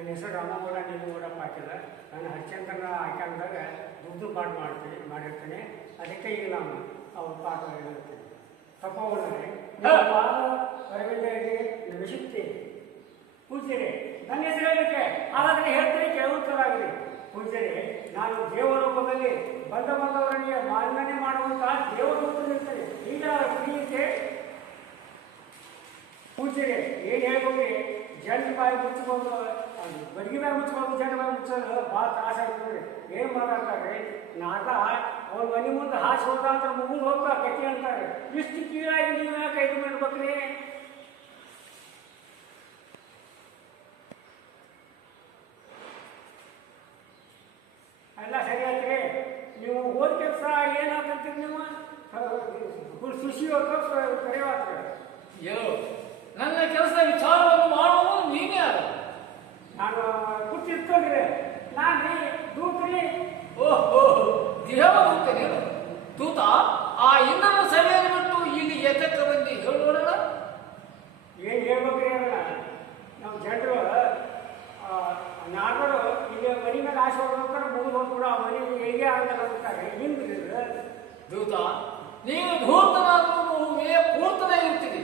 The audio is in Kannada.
ನನ್ನ ಹೆಸರು ರಾಮಗೌಡ ನೀಲಗೌಡಪ್ಪ ಹಾಕಿದ ನಾನು ಹರಿಚಂದ್ರನ ಹಾಕೊಂಡಾಗ ದುಡ್ಡು ಪಾಠ ಮಾಡ್ತೀನಿ ಮಾಡಿರ್ತೇನೆ. ಅದಕ್ಕೆ ಈಗ ನಾನು ಅವ್ರ ಪಾಠ ಹೇಳ್ತೀನಿ. ತಪ್ಪವಲ್ಲದೆ ಅರವಿಂದರಿಗೆ ನಮಿಸುತ್ತೇನೆ ಪೂಜ್ಯರೆ ನನ್ನ ಹೆಸರು ಹೇಳ್ತೀನಿ ಕೆಲವು ಹೇಳ್ತೀನಿ ಆಗಲಿ ಪೂಜ್ಯರೆ ನಾನು ದೇವರೂಪದಲ್ಲಿ ಬಂದ ಬಂದವರಿಗೆ ಮಾಲಿನ್ಯ ಪೂಜ್ಯರೇ ಏನು ಹೇಳ್ಬೋದು ಜನ ಬಾಯಿ ಮುಚ್ಚಿಕೊಂಡು ಅದು ಬಡ್ಗಿ ಬಾಯಿ ಮುಚ್ಕೊಂಡು ಜನ ಬಾಯಿ ಮುಚ್ಚೋದು ಭಾಳ ತ್ರಾಸ ಆಗ್ತದೆ ಏನು ಮಾತಾಡ್ತಾರೆ ನಾಟ ಅವ್ರ ಮನೆ ಮುಂದೆ ಹಾಸಿ ಹೋದ ಅಂತ ಮುಗಿದು ಹೋಗ್ತಾ ಕಟ್ಟಿ ಅಂತಾರೆ ಇಷ್ಟು ಕೀಳಾಗಿ ನೀವು ಯಾಕೆ ಇದು ಮಾಡ್ಬೇಕ್ರಿ ಎಲ್ಲ ಸರಿ ಆಯ್ತ್ರಿ ನೀವು ಓದ್ ಕೆಲಸ ಏನಾಗ್ತಂತೀರಿ ನೀವು ಫುಲ್ ಸುಶಿ ಕರೆಯವಾಗ್ತದೆ ಯೋ ಕೂತಿರ್ಕೊಂಡ್ರೆ ನಾನು ರೀ ದೂತ್ರಿ ಓಹೋ ದೇವದೂತ ನೀನು ದೂತ ಆ ಇನ್ನೊಂದು ಸಭೆಯನ್ನು ಬಿಟ್ಟು ಇಲ್ಲಿ ಎತ್ತಕ್ಕೆ ಬಂದು ಹೇಳೋಣ ಏನು ಹೇಳ್ಬೇಕ್ರಿ ಅದನ್ನ ನಮ್ಮ ಜನರು ನಾಲ್ವರು ಈಗ ಮನೆ ಮೇಲೆ ಆಸೆ ಹೋಗ್ಬೇಕಾದ್ರೆ ಮುಗಿದು ಹೋಗ್ಬಿಡ ಆ ಮನೆ ಹೇಗೆ ಆಗಲ್ಲ ಅಂತಾರೆ ಹಿಂದ್ರಿ. ದೂತ ನೀನು ಧೂರ್ತನಾದರೂ ಪೂರ್ತನೇ ಇರ್ತೀರಿ.